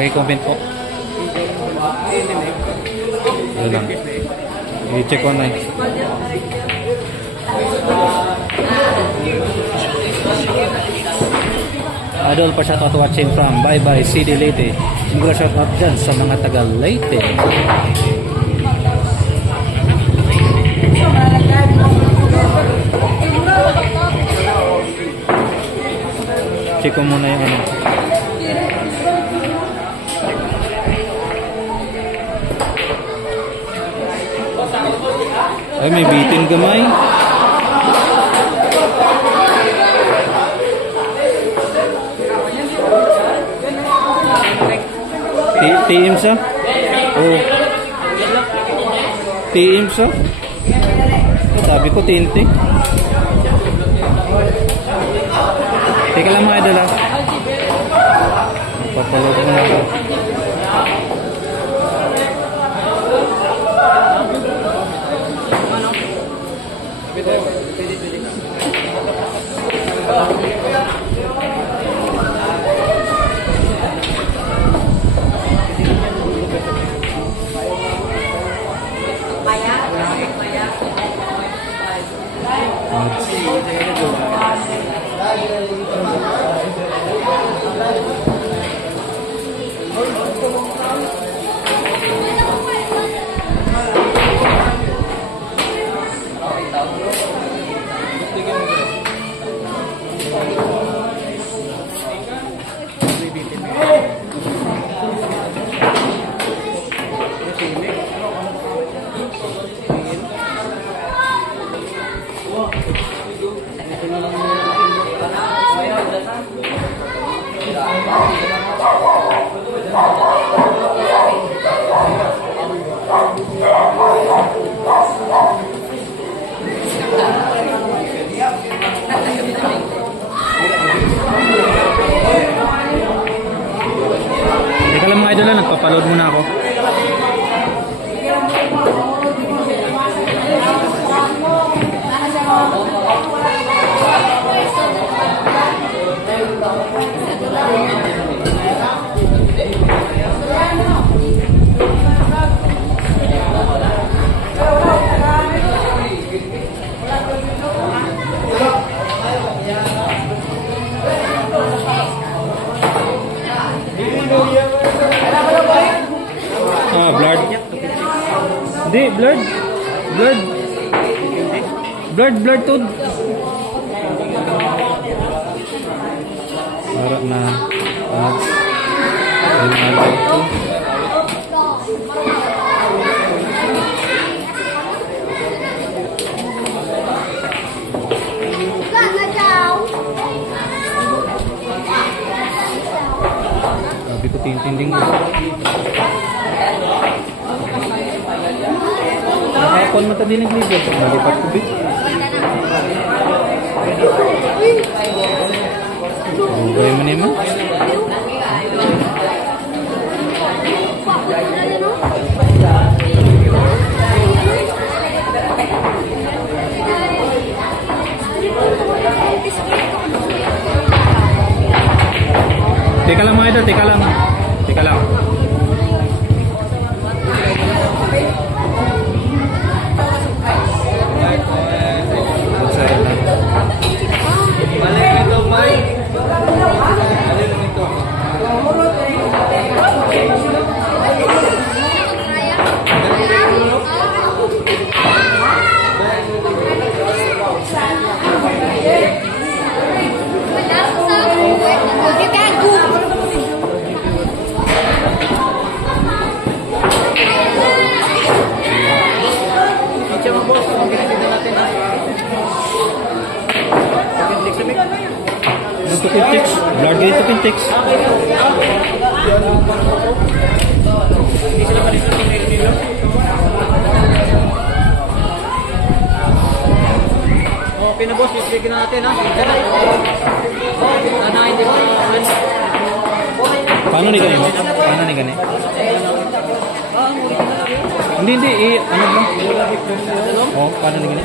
Paki-comment po. Yun lang. I-check ko na eh. Adol pa shoutout watching from Bye CD Leyte. Mga shoutout dyan sa mga taga Leyte. Check ko muna yung ano. Ay, may bitin gamay. TM sa? Oh. TM sa? Sabi ko TNT. Teka lang mga idol ha. Papalog mo na ako. Teka lang mga idol na, nagpapaload muna ako. Blurred. Hindi, blurred. Blurred to. Para na. Sabi ko tintinding ko. Nakakon mo tadi nag-liver. Malipat ko bit. Gawin mo naman. Teka lang mga idol, teka lang. Blurred dito pintex. Okay na boss, i-check na natin ha. Paano ni gani? Hindi, ano ba? Oh, paano ni gani?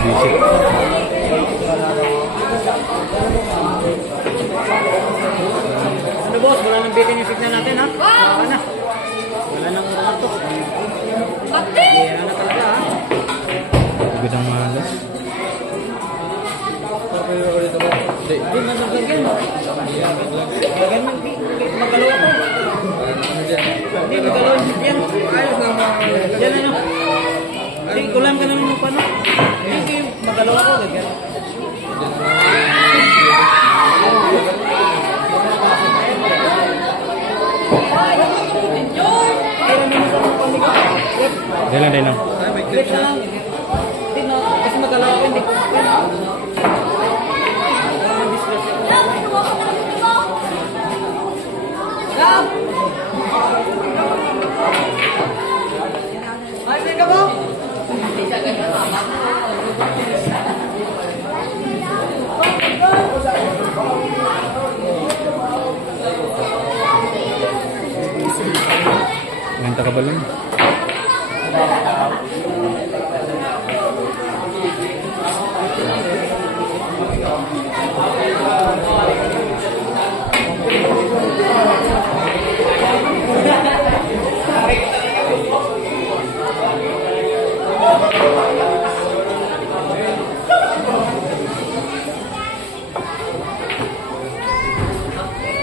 Basic. boss, wala nang bitin yung signal natin ha. Wala na. Wala nang urungan to. Kaya na talaga ha. Bidang malas. Hindi man maglagyan. Maglagyan man. Magalaw ako. Hindi magalaw. Yan. Ayos lang mga. Yan ano. Hindi, kulang ka naman ng paano. Hindi, magalaw ako. Lagyan. Dahil lang. Wait na lang. Hindi na. Kasi magalaw ako. Hindi. Nganta ka balon.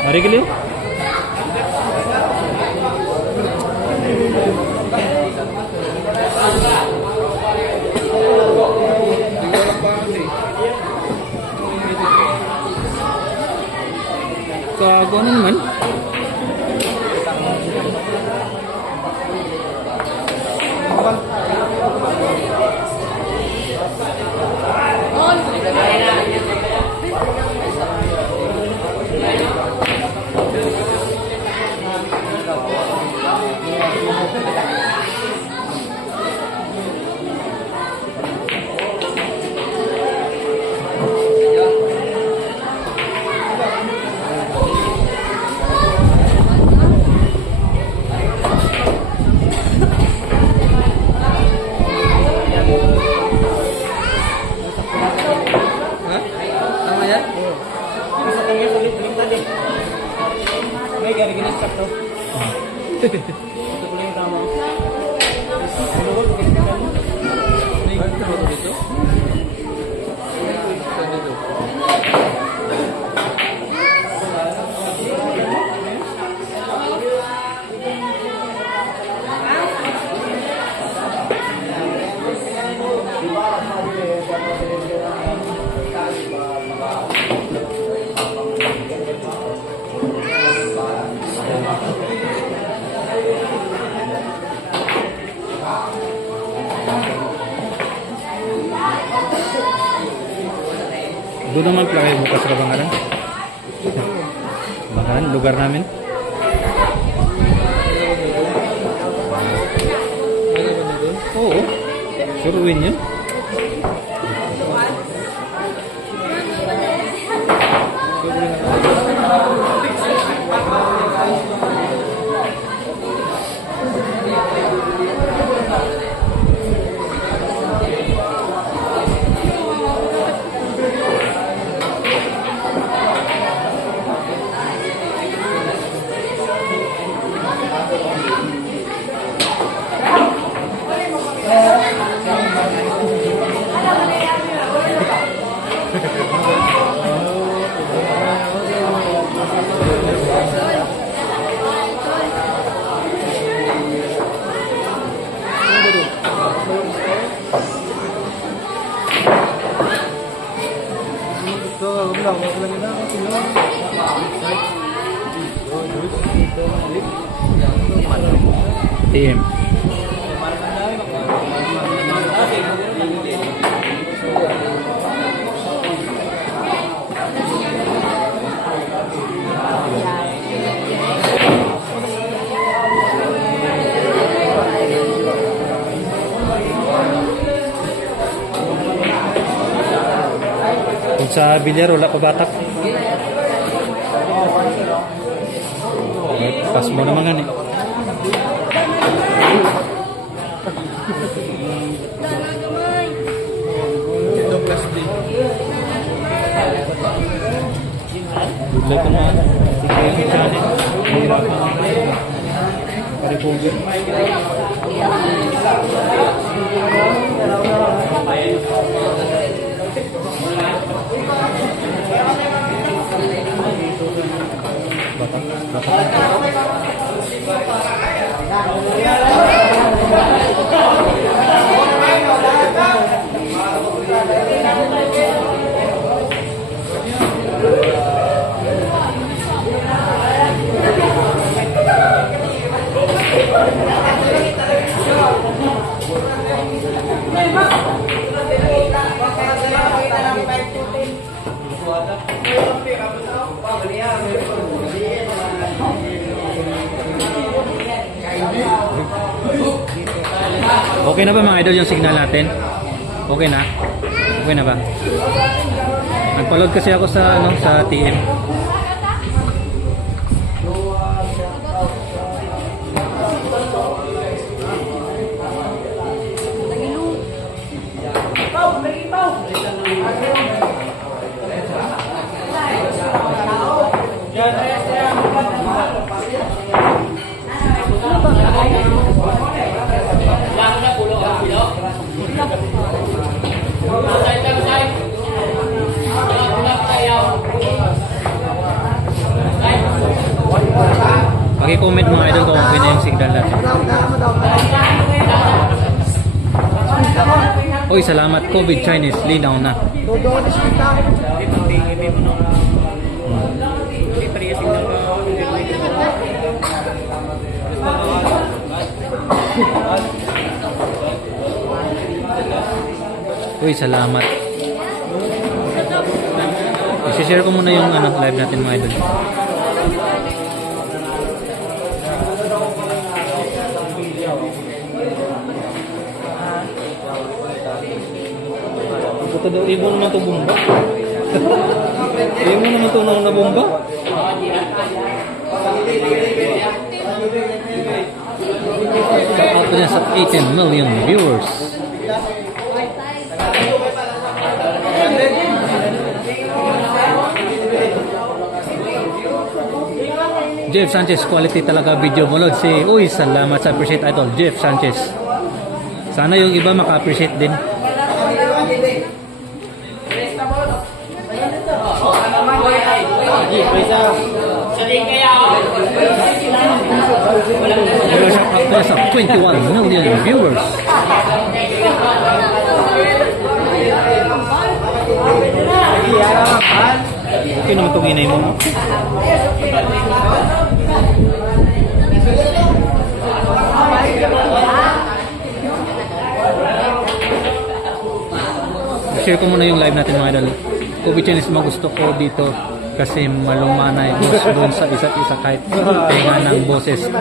Mari ke liu. Kagak naman. Doon naman pala kayo bukas sa Bangaran. Bangaran, lugar namin. Oo. Suruin yun. TM. Kung sa bilyar, wala pa batak. Pas mo naman yan eh. Good luck naman. Sige yung channel. Hirapan na tayo. Paripogan. Okay na ba mga idol yung signal natin? Okay na? Okay na ba? Nagpa-load kasi ako sa sa TM. Paki-comment mga idol kung okay na yung signal natin. Oy, salamat COVID Chinese, linaw na. Uy, salamat. I-share ko muna yung live natin mga idol. Puta daw, ibo naman ito bomba. Ibo naman ito na bomba. Ito niya sa 18 million viewers. Jeff Sanchez, quality talaga video mo, Lord. Uy, salamat sa appreciate idol, Jeff Sanchez. Sana yung iba maka-appreciate din. Sa 21 million viewers. Okay naman itong inay mo. Share ko muna yung live natin mga idol. Kobe Chinese, magusto ko dito kasi malumanay boss doon sa isa't isa kahit tenga ng boses.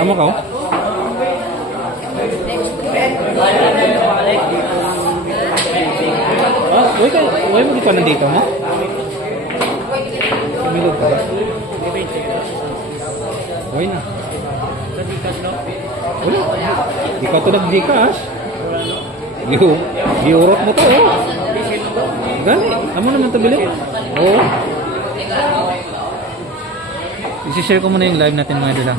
Amo ka? Uy mo di pa nandito mo? Kumilog ka ba? Uy na. Uy, di ka ito nag-Gcash. Giurot mo to, oh. Gani, amo naman ito bilhin. Oo. I-share ko muna yung live natin mga idol.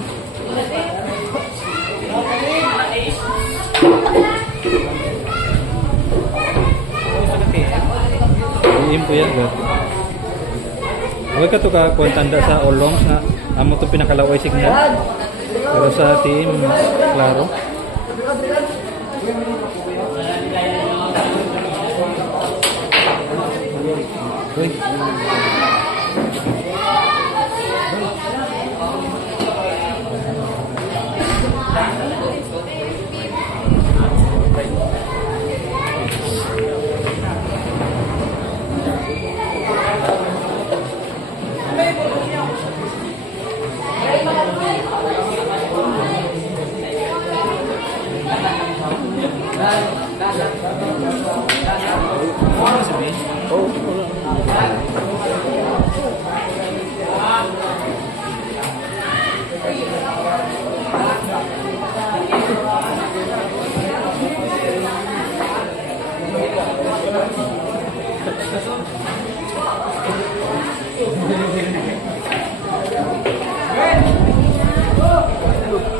Iim po yan, God. Huwag ka ito tanda sa olong na amo ito pinakalaway signal. Pero sa team, klaro. Uy.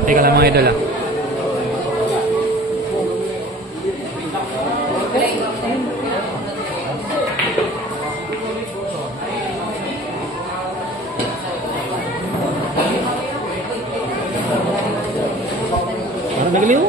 Teka lang mga idol ah. Ano nagaliw?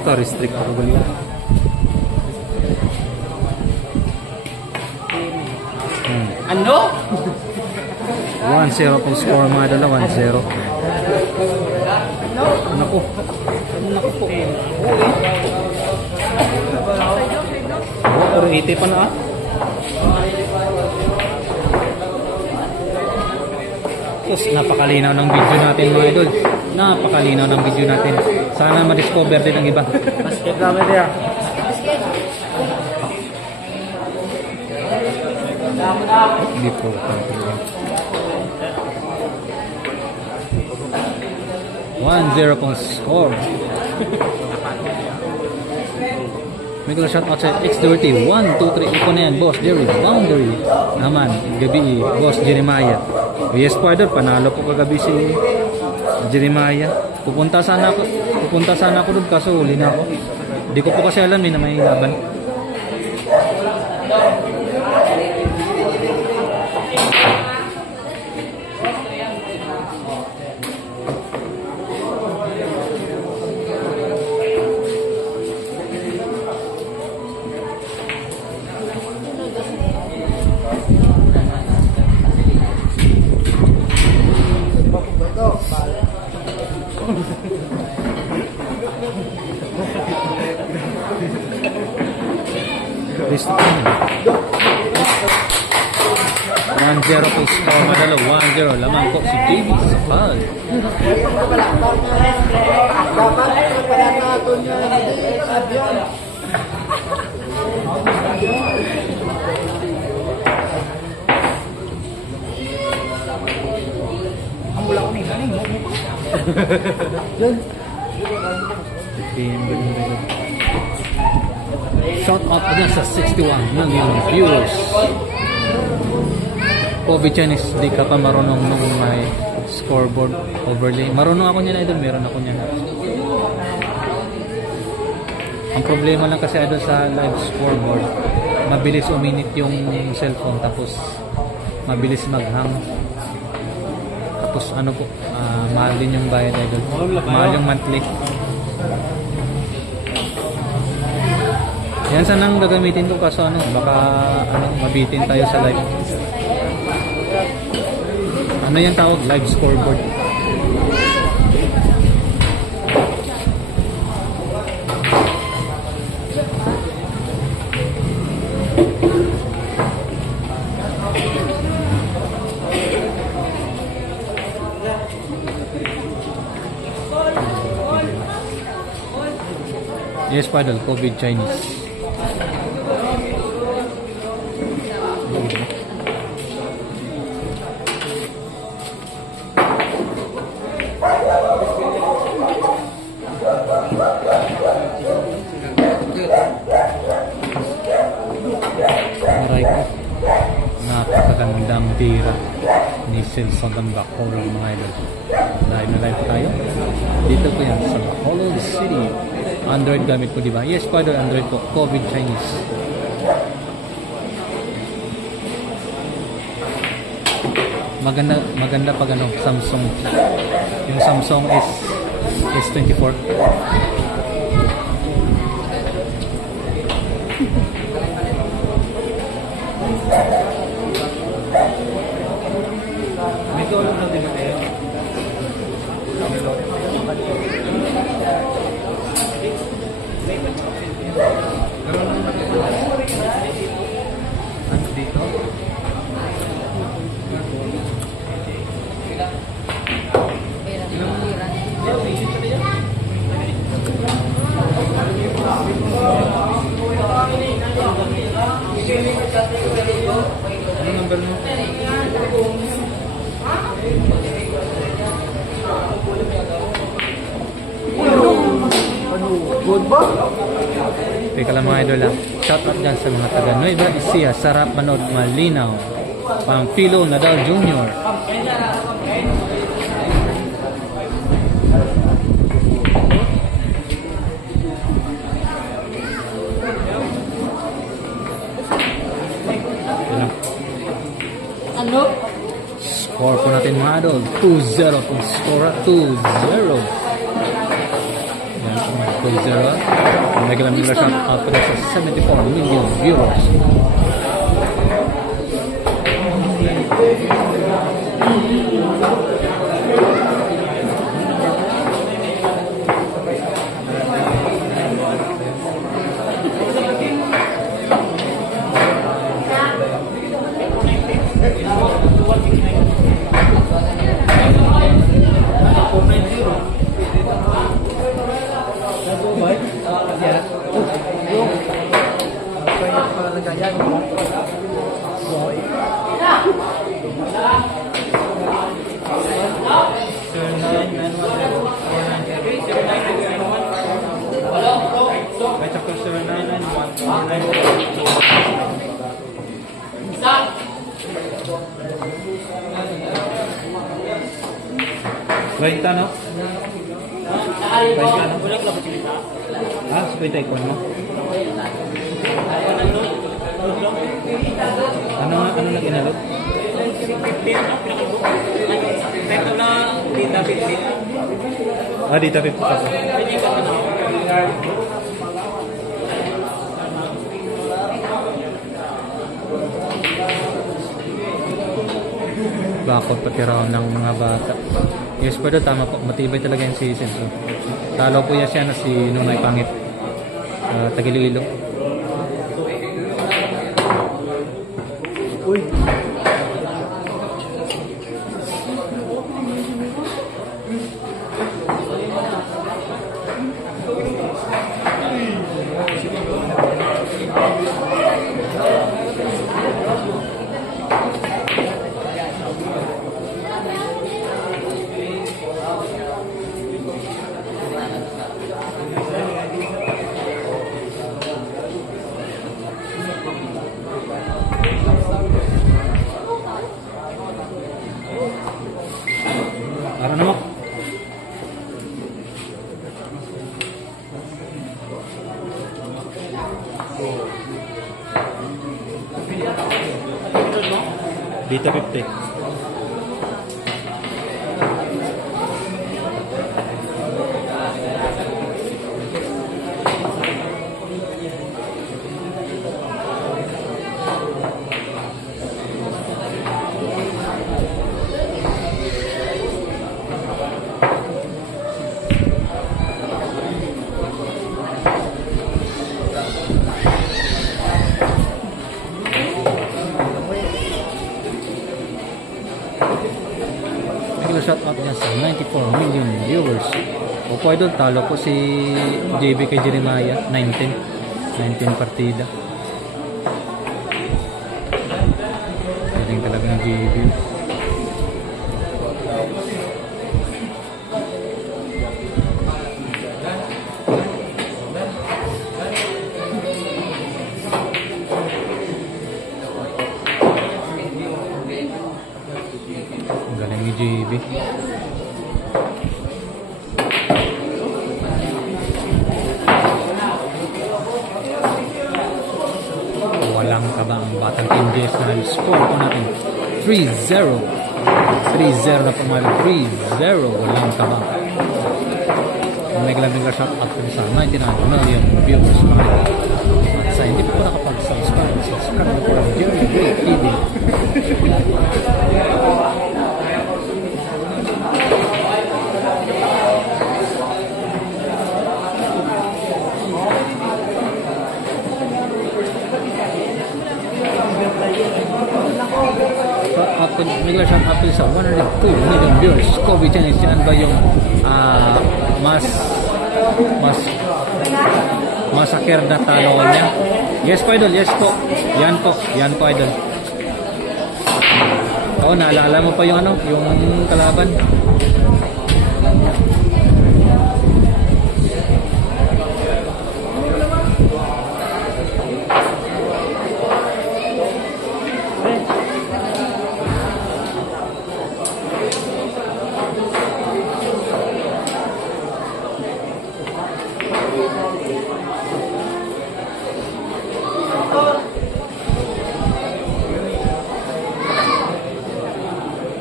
Ito, restrict ako galiw. Ano? 1-0 pong score mga idol, 1-0. Naku. Naku po. Pero 80 pa na ah. Tapos napakalinaw ng video natin mga idol. Napakalinaw ng video natin. Sana ma-discover din ang iba. Basket namin niya. Hindi po kanto. 1-0 pong score. May kong shout out sa X-Dirty 1, 2, 3. Iko na yan, Boss Jerry. Boundary naman, gabi, Boss Jeremiah. Yes, Spider, panalo po kagabi si Jeremiah. Pupunta sana ako doon kaso huli na ako. Hindi ko po kasi alam na may laban. Listo po. 1-0 po score madalo. 1-0. Lamang po si Davey Sapal. Ang wala ko nila ning mo. Shout out again sa 61 million viewers. Kobe Chinese, di ka pa marunong nung may scoreboard overlay. Marunong ako niyan idol, meron ako niyan. Ang problema lang kasi idol sa live scoreboard, mabilis uminit yung cellphone tapos mabilis maghang. Tapos ano po, mahal din yung bayad idol. Mahal yung monthly. Yan sanang gagamitin ko kaso ano, baka mabitin tayo sa live. Ano yung tawag? Live scoreboard. Yes, Padel, COVID Chinese. Aray ko. Napakagandang tira ni Silson Bacolod mga idol. Live na live tayo. Dito po yan sa Bacolod City. Android gamit po diba? Yes, Padel, Android po. COVID Chinese. Maganda pag ano, Samsung. Yung Samsung S24. May tulong na din kayo. Ano dito? Good ba? Teka lang mga idol, shout out dyan sa mga taga Nueva Ecija, sarap manood, malinaw. Pamphilo Nadal Jr. Ano? Score po natin mga idol, 2-0 po score, 2-0. Yan po mga 2-0. Mega lang nila shout out po sa 74 million viewers. Baita no? Baita no? Ah, baita ikon mo? Ano na ginalog? Ah, dita 50 pa. Bakot pati raw ng mga bata. Yes, pero tama po. Matibay talaga yung season. So, talo po yan siya na si Nunay Pangit. Tagiliilo. Uy. Para naman. Dito 50. Shout out niya sa 94 million viewers. Opo idol, talo po si JB kay Jeremiah, 19 partida. Galing talaga ng JB. Galing ni JB. Walang kaba ang batang Team JS na score po natin 3-0. 3-0 na po mga 3-0. Walang kaba. May galang shout out po sa 99 million viewers mga ito. At sa hindi po nakapag-subscribe, subscribe na po ang Jerry Gray TV. Nagla shout out sa 102 million viewers. Kobe Channel, sinan ba yung masakir na talo niya? Yes po idol, yes po. Yan po idol. Oh, naalala mo pa yung ano, yung kalaban.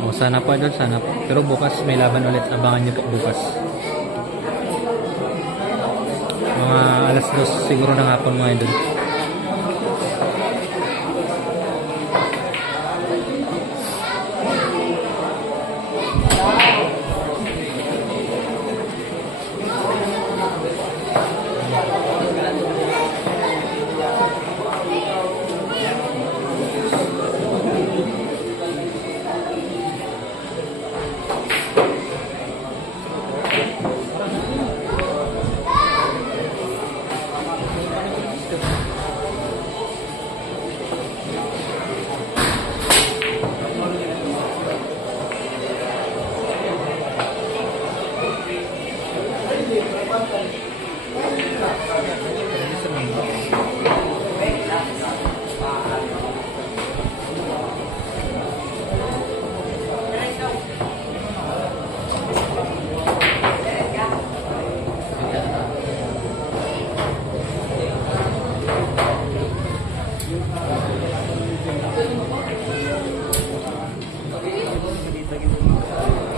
Oh, sana pa doon, sana pa. Pero bukas may laban ulit. Abangan niyo po bukas. Mga alas 2 siguro ng hapon mga idol.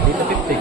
Dito 50.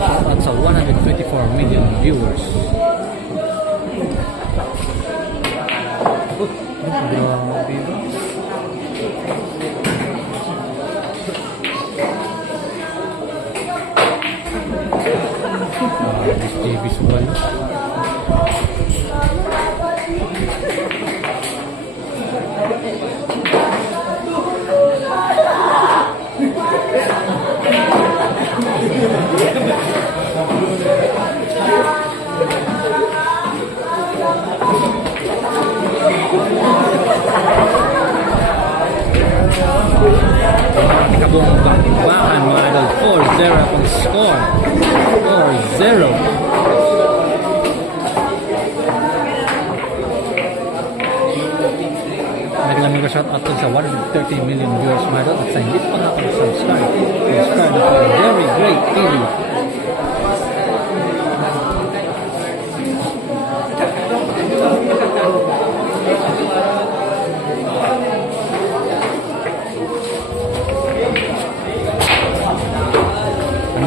At sa 124 million viewers. This visual. Kabuong bakbakan mga idol. 4-0 ang score. 4-0. Naglamig ka shout out sa 130 million viewers mga idol. At sa hindi pa nakaka-subscribe, subscribe na po Very Great TV.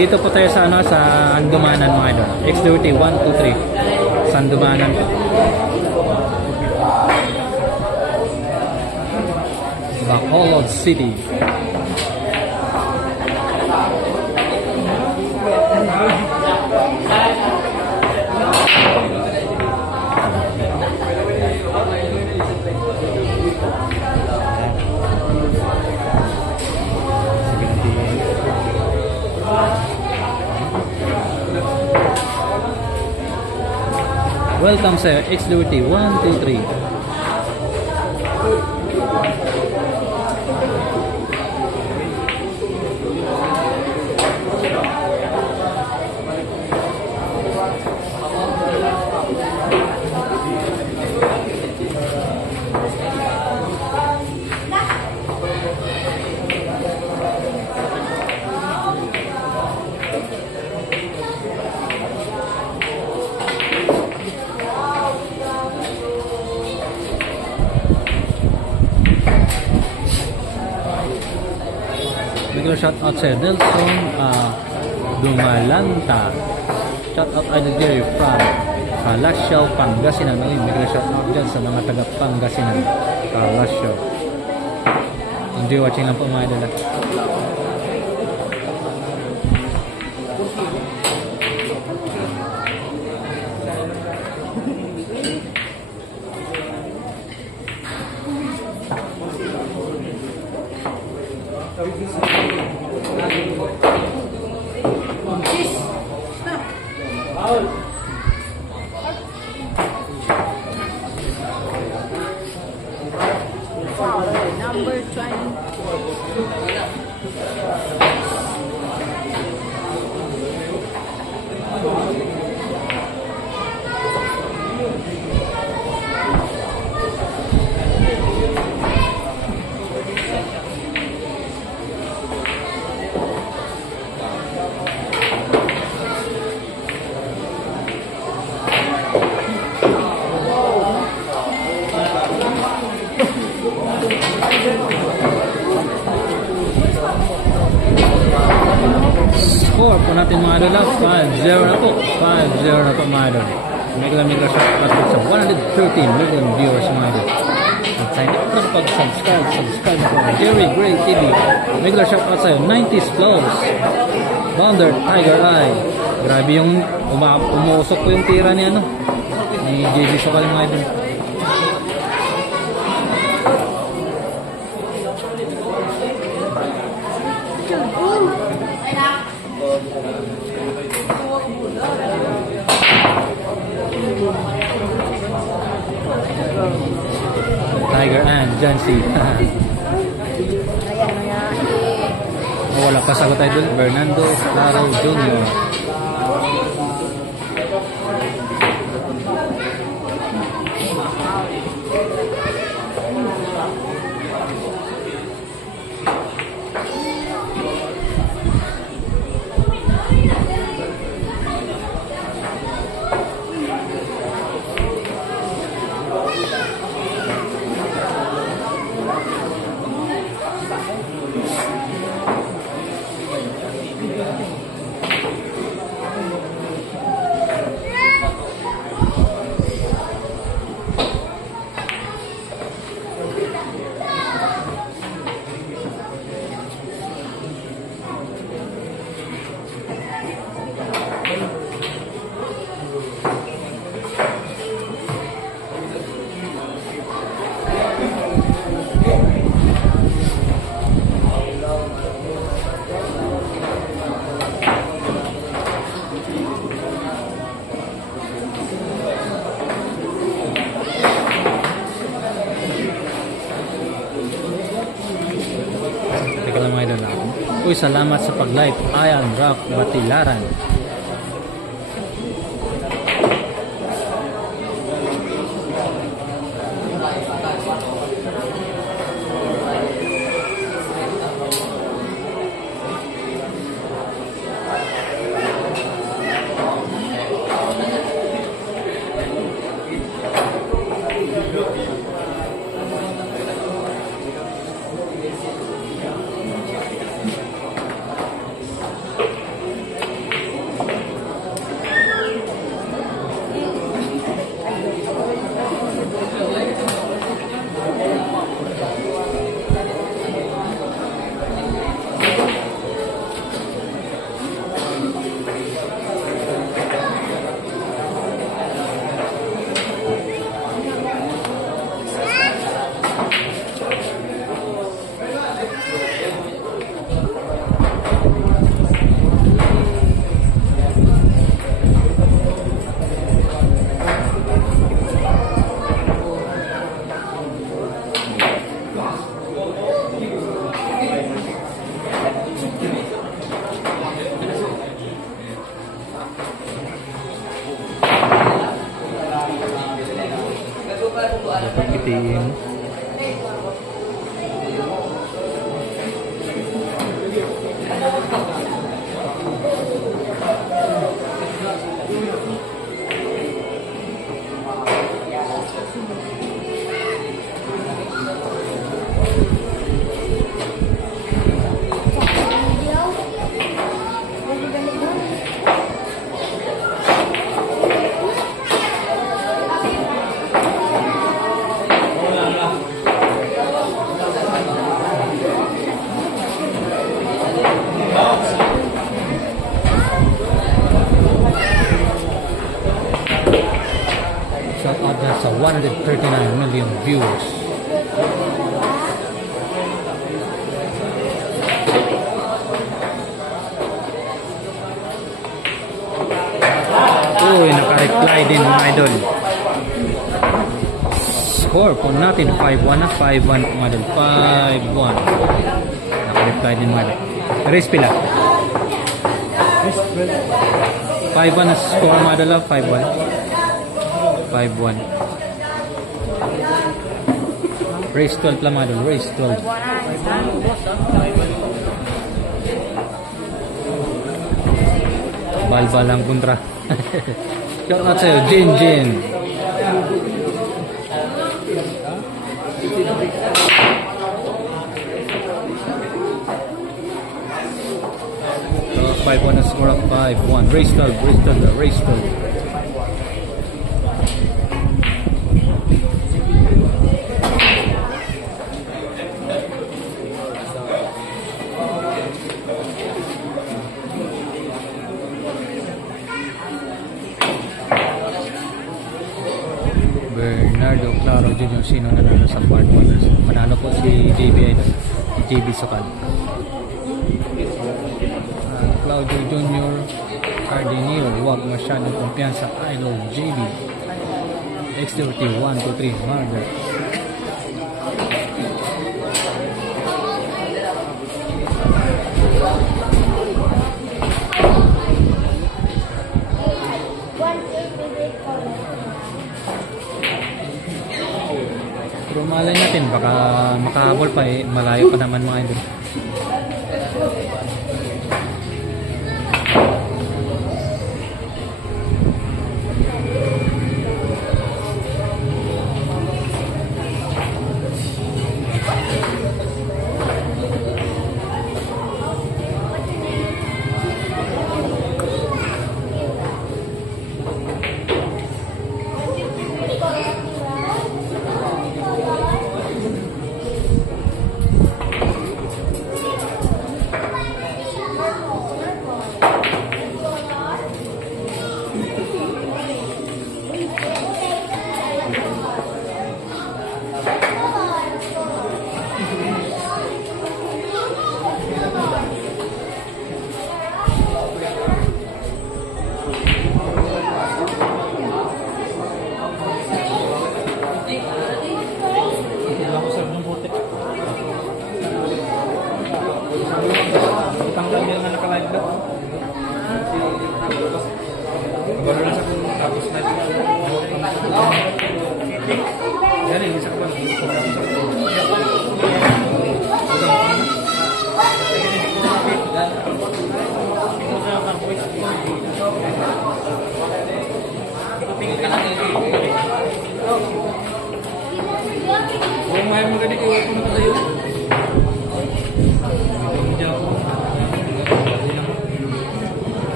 Dito po tayo sa ano, sa Andumanan mga idol. X-Duty 1, 2, 3. Sa Andumanan po. Bacolod City. Welcome sa X-Duty 1, 2, 3. Regular shout out sa Nelson Dumalanta. Shout out Idol Jerry from Kalasyaw, Pangasinan. Regular shout out dyan sa mga taga Pangasinan. Kalasyaw. Enjoy watching lang po mga idol. Number 20. Score po natin mga idol lang. 5-0 na po. 5-0 na po mga idol. Mega shout out sa 113 million viewers mga idol. At sign up na pag-subscribe. Subscribe po. Jerry Gray TV. Mega shout out sa'yo. 90s Flows. Bounder Tiger Eye. Grabe yung umuusok po yung tira ni ano. Ni JJ Sokal mga idol. Tiger and John C. Wala pa sagot idol. Fernando Claro Jr. Uy, salamat sa pag-live. Ayan, Rock Batilaran. Itiin. 139 million viewers. Uy, naka-reply din mga idol. Score po natin 5-1 na 5-1 mga idol. 5-1. Naka-reply din mga idol. Race pila? 5-1 na score mga idol. 5-1. 5-1. Race 12 lang mga idol. Race 12. Balbal lang kontra. Shout out sa'yo, Jin Jin. So, 5-1 na score of 5-1. Race 12, race 12, race 12. Bernardo Claro Jr. Sino nanalo sa part 1? Manalo po si JB Sokal. Claudio Jr. Cardinal, huwag masyadong kumpiyansa. Idol JB. X30 1, 2, 3 Marder. Pero malay natin, baka makahabol pa eh. Malayo pa naman mga idol.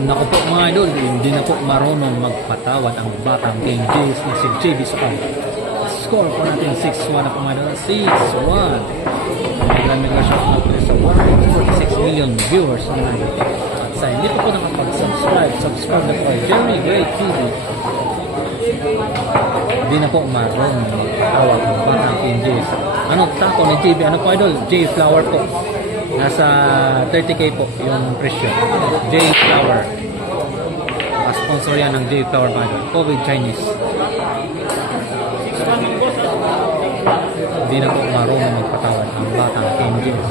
Naku po mga idol, hindi na po marunong magpatawad ang batang King James na si JB Sokal. Score po natin 6-1 na po mga idol. 6-1. Mega shoutout po sa 146 million viewers mga idol. At sa hindi po nakapag-subscribe, subscribe na po kay Jerry Gray TV. Hindi na po marunong magpatawad ang batang King James. Ano tako ni JB? Ano po idol? J Flower po. Nasa 30k po yung presyo. J Flower. Sponsor yan ng J Flower Model. COVID Chinese. Hindi na po marunong magpatawad ang batang King James.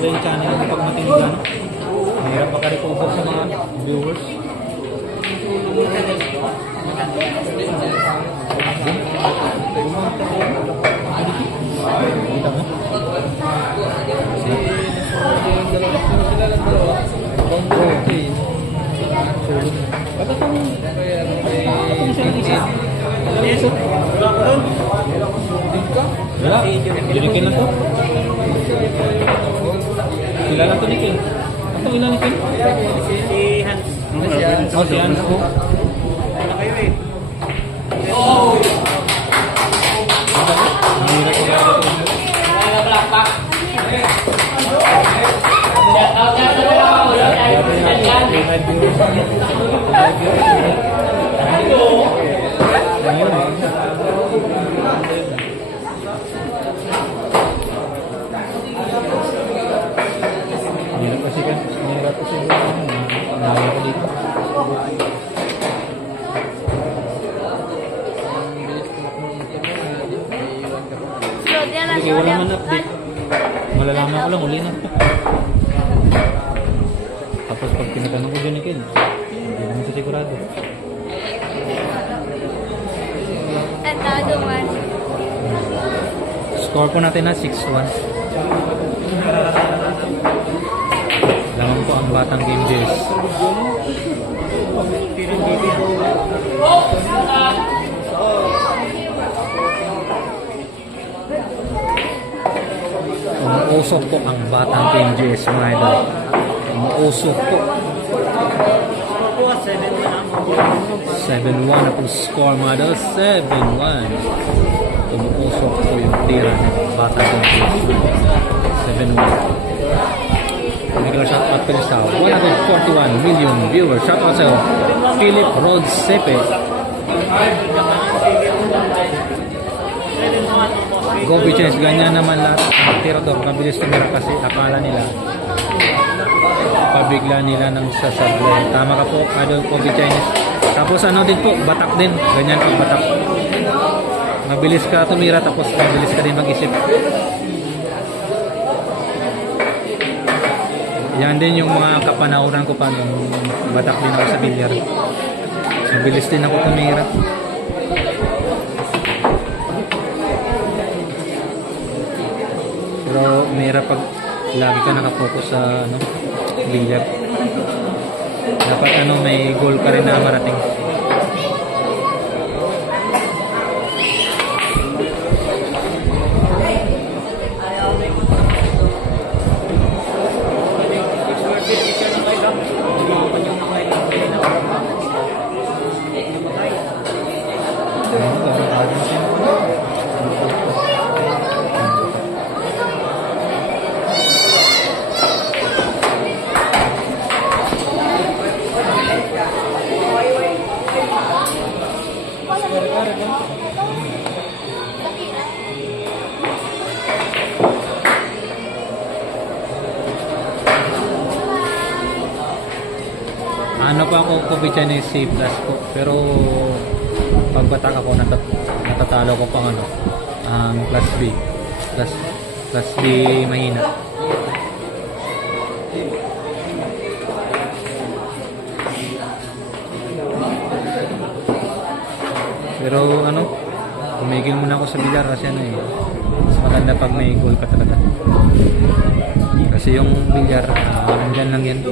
play channel mo pag matindigan. Mahirap makarecover sa mga viewers. Kita mo? Okay. Bakit kung wala, Junikin lang to. Kilala to ni Ken. Ano kilala ni Ken? Si Hans. Oh, si Hans po. Ano kayo eh? Mahirap ko gaya ito. Mahirap kasi kan. Mahirap kasi. Naya ko dito. Sige, wala man update. Malalaman ko lang, uli na. Tapos pag tinatanong ko dyan ni Ken, hindi naman siya sigurado. Another one. Score po natin na 6-1. Lamang po ang Batang Game Days. Umuusok po ang Batang Game Days, mga idol. Umuusok po. 7-1 na po score, mga idol. 7-1. Umuusok po yung tira ng Batang Game Days. 7-1. Medical shout out po sa 141 million viewers. Shout out sa Philip Rod Sepe. Gobi Chance, ganyan naman lahat ang tirador. Kabilis tumira kasi akala nila pabigla nila ng sasablay. Tama ka po, Idol Gobi Chinese. Tapos ano din po, batak din. Ganyan pag batak. Mabilis ka tumira tapos mabilis ka din mag-isip. Yan din yung mga kapanahoran ko pa nung batak din ako sa bilyar. Mabilis din ako tumira. Pero mahirap pag lagi ka nakapokus sa ano, bilyar. Dapat ano, may goal ka rin na marating. Ano pa ako kubitsa ni C plus po, pero pagbatak ako natatalo ko pang ano, ang class B, class B mahina. Pero ano, tumigil muna ako sa bilyar kasi ano eh, mas maganda pag may goal ka talaga. Kasi yung bilyar, nandyan lang yan.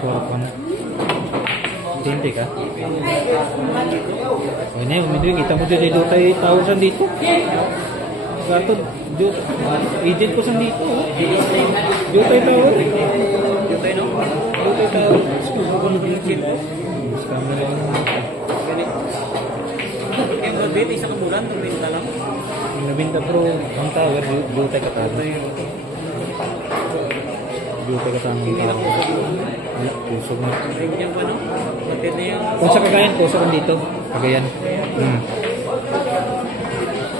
Score ko na. Tinte ka? O na yun, kita mo dito yung tayo 1,000 dito. Gato, agent ko sa dito. Jutay tawag. Jutay no? Jutay tawag. Scam na lang. Kaya mabit, isang bulan, nabinta lang. Nabinta bro, ang tower, jutay ka tawag. Jutay ka tawag. Pusog na. Yung ano? Matid na yung... Kung sa Cagayan, pusog dito. Cagayan.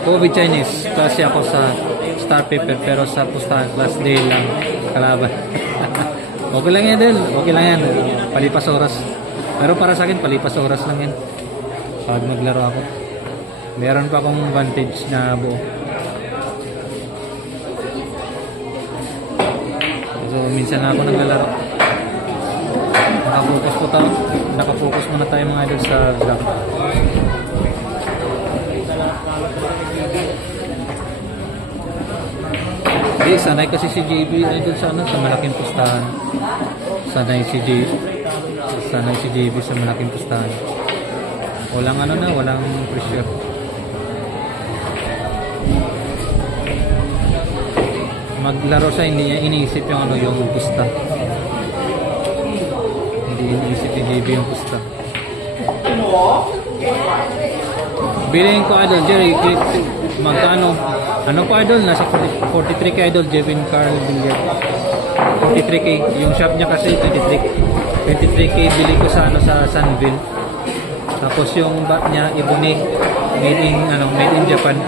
COVID Chinese, klase ako sa Star Paper pero sa pustahan class day lang kalaban. Okay lang yan, Del. Okay lang yan. Palipas oras. Pero para sa akin, palipas oras lang yan. Pag maglaro ako. Meron pa akong advantage na buo. So, minsan na ako naglalaro. Nakafocus po tayo. Nakafocus muna tayo mga idol sa vlog. Hindi, sanay kasi si JB idol sa ano, sa malaking pustahan. Sanay si JB sa malaking pustahan. Walang ano na, walang pressure. Maglaro siya, hindi niya iniisip yung ano, yung pusta. Hindi iniisip ni JB yung pusta. Bilhin ko idol, Jerry, magkano? Ano po idol? Nasa 43k idol, Jevin Carl Billiard. 43k. Yung shop niya kasi 23k bili ko sa ano, sa Sunville. Tapos yung bat niya Ibuni, made in Japan.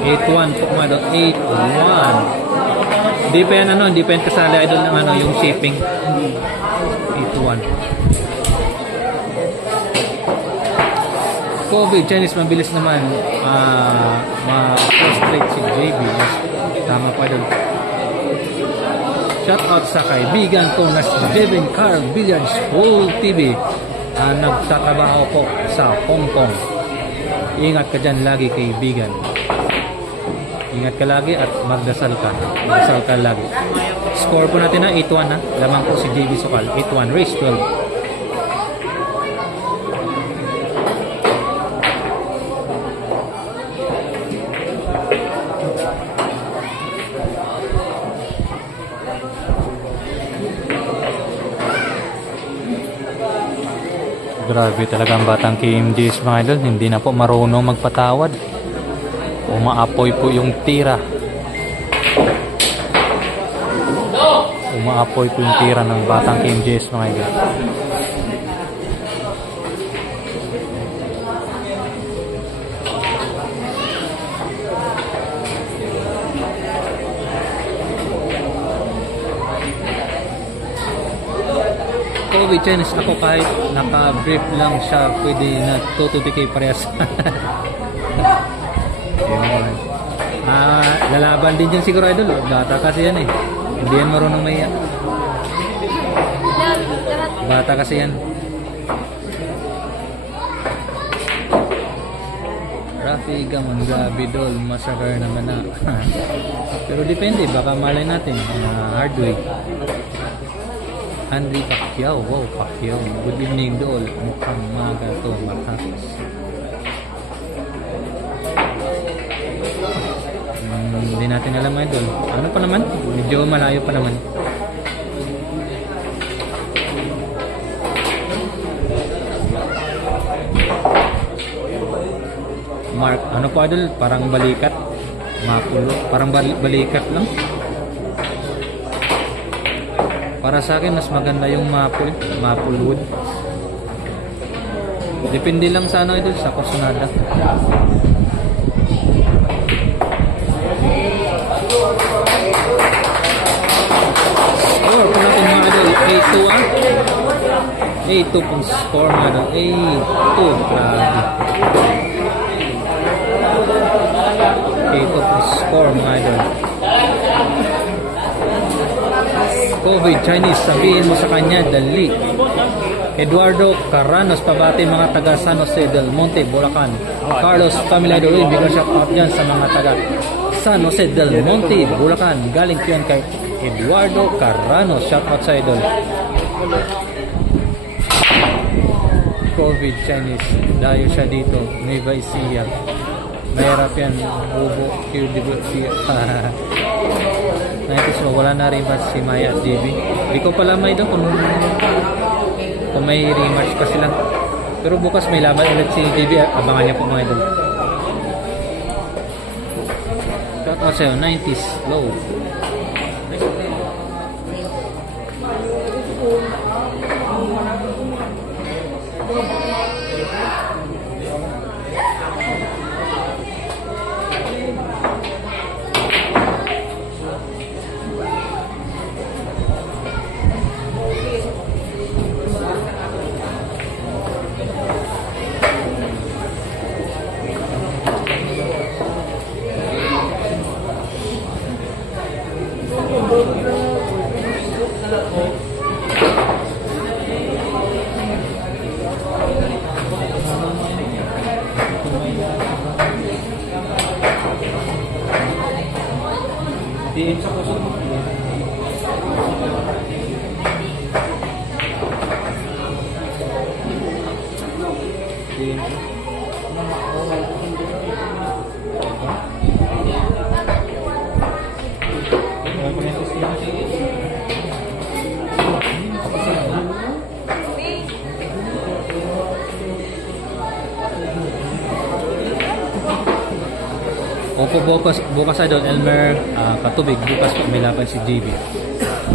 $8,100 po mga idol. $8,100. Hindi pa yan kasali idol ng ano, yung shipping. $8,100. COVID, Chinese, mabilis naman. Ma-frustrate si JB. Yes. Tama pa idol. Shout out sa kaibigan ko na si Jevin Carl Billiards Full TV. Nagtatrabaho po sa Hong Kong. Ingat ka dyan lagi, kaibigan. Ingat ka lagi at magdasal ka. Magdasal ka lagi. Score po natin na 8-1 ha. Lamang po si JB Sokal. 8-1. Race 12. Grabe talaga ang batang KMJs mga idol. Hindi na po marunong magpatawad. Umaapoy po yung tira. Umaapoy po yung tira ng batang KMJs mga idol. COVID Chinese, ako kahit naka-brief lang siya, pwede na 2-2 parehas. Lalaban din dyan siguro idol. Bata kasi yan eh. Hindi yan marunong maya. Bata kasi yan. Rafi Gamon, grabe dol, masakar naman na. Pero depende, baka malay natin hard way. Henry Pacquiao, wow, Pacquiao. Good evening dol. Mukhang maga to, matapos. Hindi natin alam idol. Ano pa naman? Medyo malayo pa naman. Mark, ano pa idol? Parang balikat. Mapulo. Parang balikat lang. Para sa akin, mas maganda yung maple wood. Depende lang sa ano idol, sa Corsonada. Score po natin mga idol, A2 ah. A2 pong score mga idol. A2, grabe. A2 pong score mga idol. COVID Chinese, sabihin mo sa kanya, dali. Eduardo Caranos, pabati mga taga San Jose del Monte, Bulacan. Carlos Camila Idol, bigla shout out dyan sa mga taga San Jose del Monte, Bulacan. Galing ko yan kay Eduardo Caranos, shout out sa Idol. COVID Chinese, dayo siya dito, Nueva Ecija. Mahirap yan, bubo, QDBC. Nakikis mo, wala na rin ba si Maya at JB? Hindi ko pala may doon kung may rematch pa sila. Pero bukas may laban ulit si JB, abangan niya po mga idol. Shout out sa'yo, 90s low. DM sa puso. DM. Opo, bukas idol Elmer, Katubig, bukas po may laban si JB.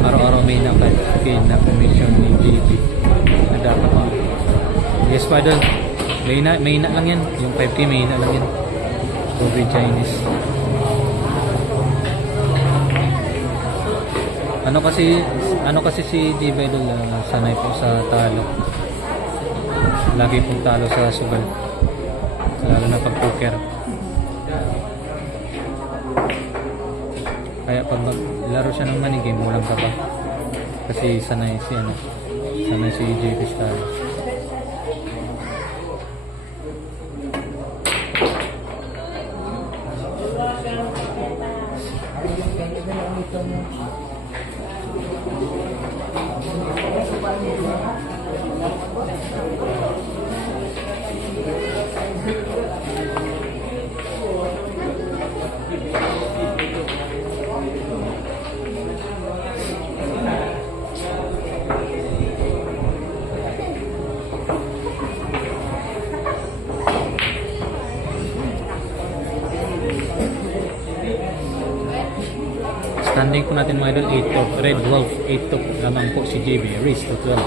Araw-araw may na-commission ni JB. Na dapat pa. Yes pa idol, may na lang yan. Yung 5K may na lang yan. Covid Chinese. Ano kasi si JB idol, sanay po sa talo. Lagi pong talo sa sugal. Lalo na pag poker. Kaya pag maglaro siya ng money game, walang kaba. Kasi sanay si JP Star. Standing po natin mga idol, 8 top. Red Wolf, 8 top. Lamang po si JB. Race to 12.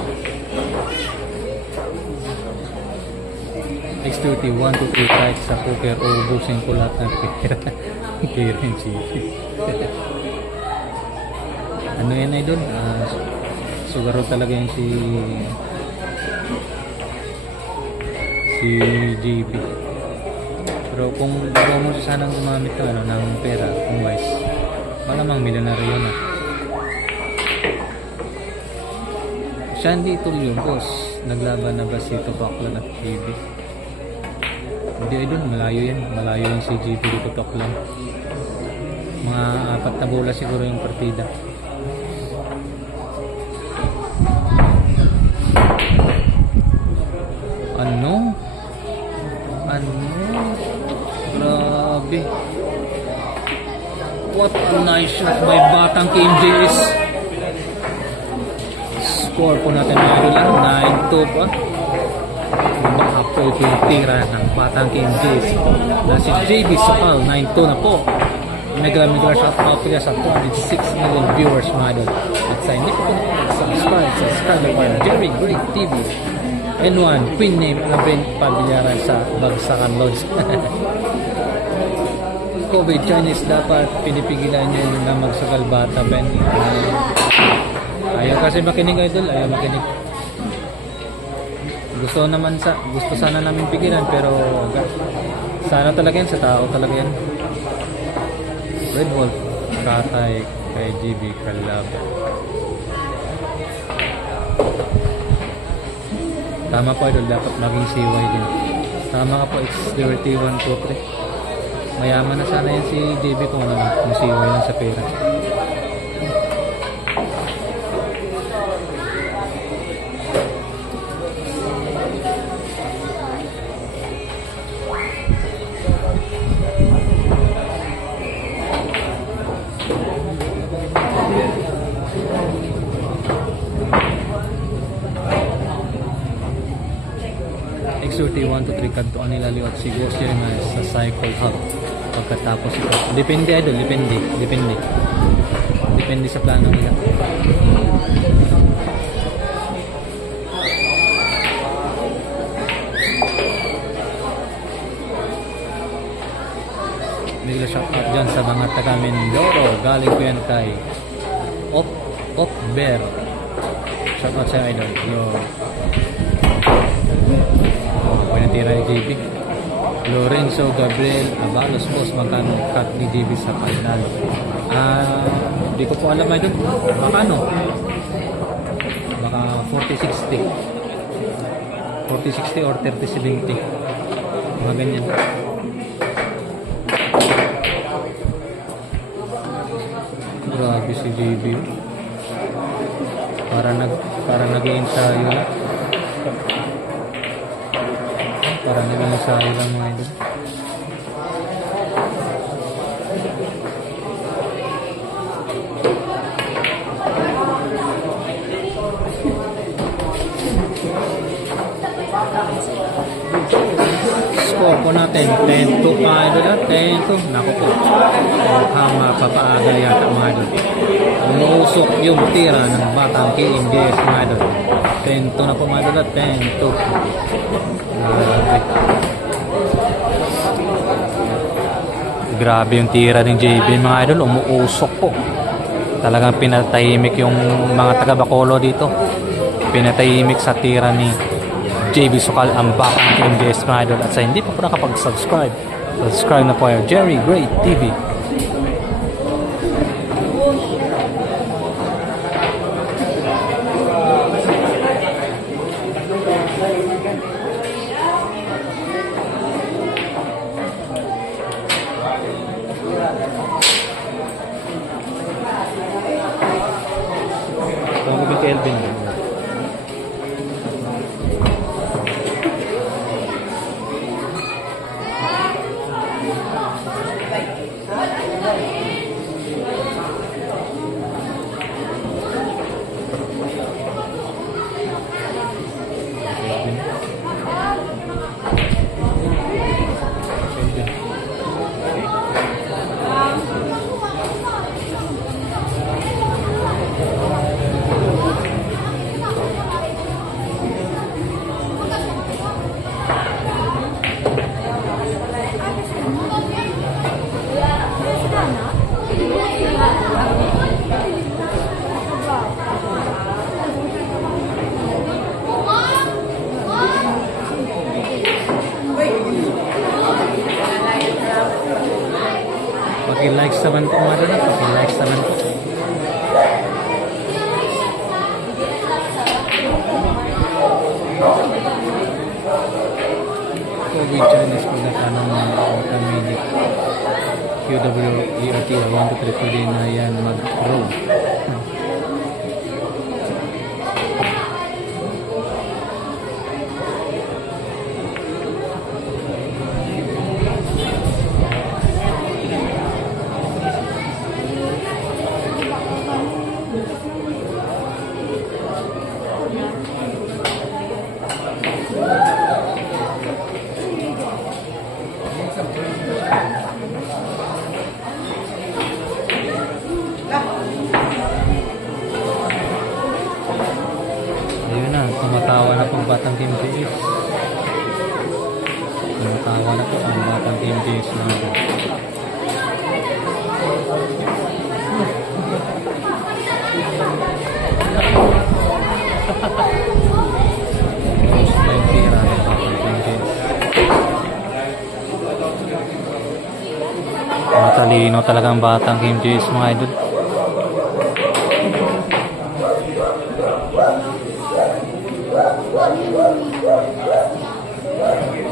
X30, 1, 2, 3 fights sa poker. Ubusin ko lahat ng pera. Kaya rin JB. Ano yan idol? Sugaro talaga yan si JB. Pero kung mo sanang gumamit ng pera, kung wise, malamang milyonaryo na. Shandy Tulio, boss. Naglaban na ba si Topaklan at JB? Hindi idol, malayo yan. Malayo yan si JB dito Topaklan. Mga 4 na bola siguro yung partida. Ano? Grabe. What a nice shot by Batang KMJS. Score po natin mga idol lang, 9-2 pa. Baka po ito yung tira ng Batang KMJS. Na si JB Sokal, 9-2 na po. Mega shot out pila sa 206 million viewers mga idol. At sa hindi po subscribe sa Scarlet Jerry Great TV. N1, Queen Name, Abin Pabilyaran sa Bagsakan Lodge. Covid Chinese dapat pinipigilan nyo na magsagal bata, Ben. Ayaw kasi makinig idol, ayaw makinig. Gusto sana namin pigilan pero sana talaga yan, sa tao talaga yan. Red Wolf, Katay, kay GB Kalab. Tama po idol, dapat maging CY din. Tama ka po, X31 Potre. Mayaman na sana yan si JB kung CY lang sa pera. X30 1 to 3 kantuan nila liwat si Ghost Jeremiah sa Cycle Hub pagkatapos ito. Depende idol, depende sa plano nila. Bigla shout out dyan sa mga taga Mindoro. Galing ko yan kay Op Bear. Shout out sa idol. Yo. Tira ni JB. Lorenzo Gabriel Avalos, boss, magkano cut ni JB sa final? Hindi ko po alam idol. Makano? Baka 40-60 or 30-70, mga ganyan. Grabe si JB. Para nag-ensayo lang. Para nag-ensayo lang mga idol. Score po natin 10-2 mga idol. 10-2. Naku po. Mukhang mapapaaga yata mga idol. Umuusok yung tira ng batang KMJS mga idol. 10-2 na po mga idol. 10-2. Grabe yung tira ng JB mga idol. Umuusok po. Talagang pinatahimik yung mga taga Bacolod dito. Pinatahimik sa tira ni JB Sukal ang bakang KMJS mga idol. At sa hindi pa po nakapag-subscribe, subscribe na po kayo. Jerry Great TV. Pumabig Kelvin. Paki-like naman po mga idol. Paki-like naman po. COVID Chinese po na tanong intermediate QWERT 1 to 3 pwede na yan mag-grow. Ayun na, tumatawa na pang batang Team JS. Tumatawa na po ang batang Team JS na ito. May tira ng batang Team JS. Matalino talagang batang Team JS mga idol.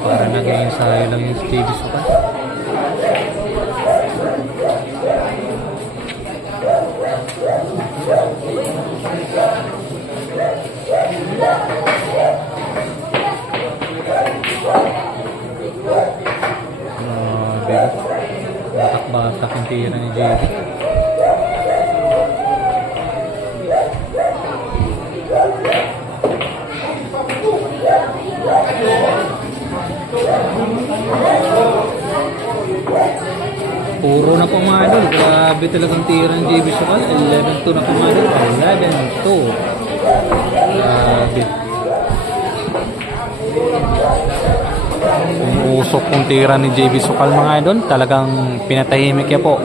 Para nag-i-ensayo lang yung JB Sukal. Batak-batak yung tira ni JB. Puro na po mga idol. Grabe talagang tira ng JB Sukal. 11-2 na po mga idol. 11-2. Grabe. Umusok kong tira ni JB Sukal mga idol. Talagang pinatahimik niya po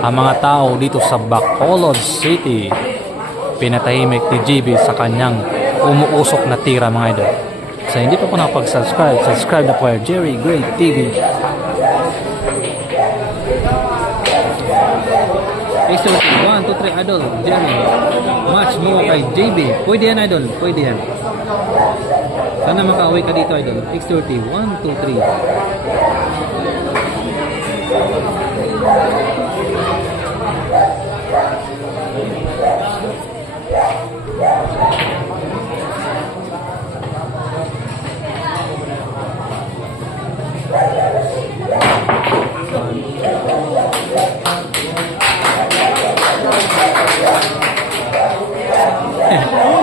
ang mga tao dito sa Bacolod City. Pinatahimik ni JB sa kanyang umuusok na tira mga idol. Sa hindi pa po nakapag-subscribe, subscribe na po kayo. Jerry Great TV. X30 1, 2, 3 idol Jerry. Match mo kay JB. Pwede yan idol. Pwede yan. Sana makauwi ka dito idol. X30 1, 2, 3.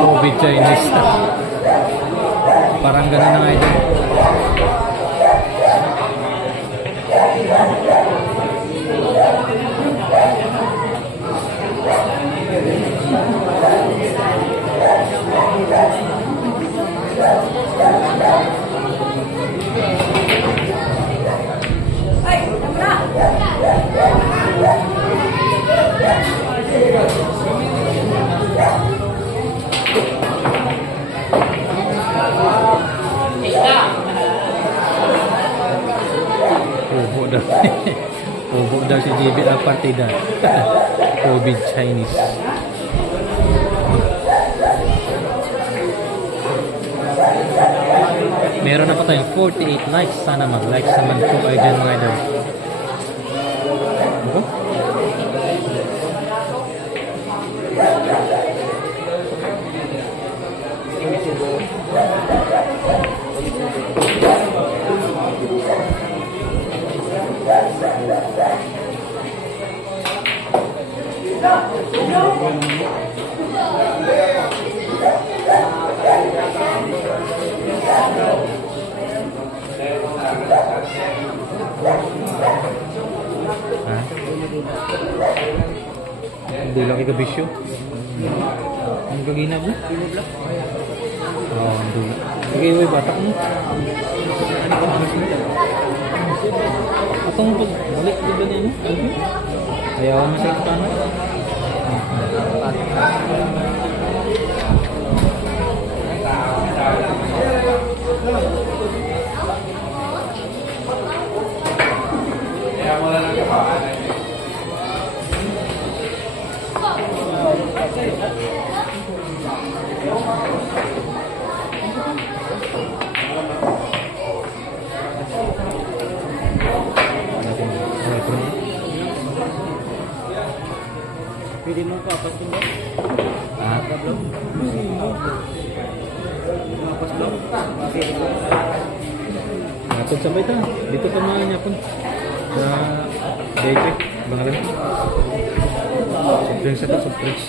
COVID Chinese. Parang ganun na nga ito. Ubo daw. Ubo daw si JB ang partida. COVID Chinese. Meron na pa tayong 48 likes. Sana mag-likes naman po kayo dyan mga idol. Ano? Hindi laki ka bisyo. Ang gagina mo? Oo, ang dulo. Sige, may batak mo. Atong balik dito niya, no? Ayaw mo sa ipano. Pwede mo pa pas tinggal. Ah, Belum. Pas belum. Napod sabay ta. Dito pa mga niya po. Sa Daytrek. Bangalan. Sobrang sa sobrang.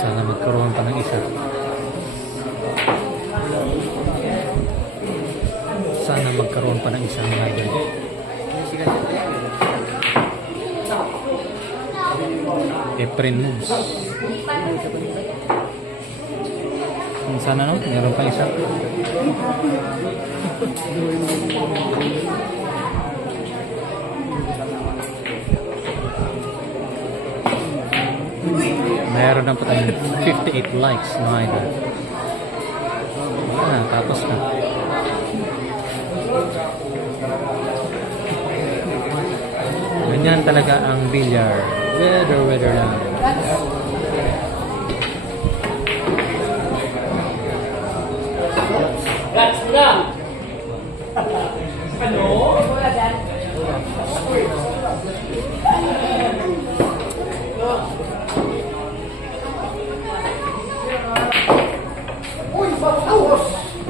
Sana magkaroon pa ng isa. Sana magkaroon pa ng isa mga idol. Efren moves. Sana no? Meron pa isa. Meron na po tayong 58 likes mga idol. Wala na, tapos na. Ganyan talaga ang billiard. Weather lang.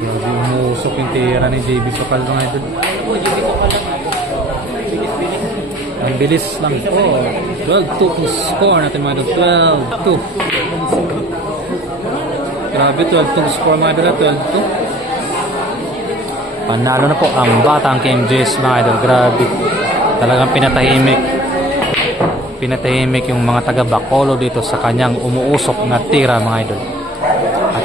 Grabe, umuusok yung tira ni JB Sokal mga idol. Ang bilis lang. 12-2 ang score natin mga idol. 12-2. Grabe, 12-2 ang score mga idol. 12-2. Panalo na po ang batang KMJS mga idol. Grabe. Talagang pinatahimik yung mga taga Bacolod dito sa kanyang umuusok na tira mga idol. At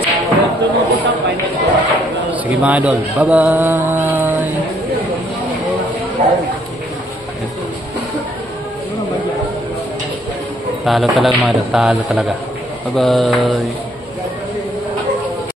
sige mga idol, bye bye. Talo talaga mga idol, talo talaga. Bye bye.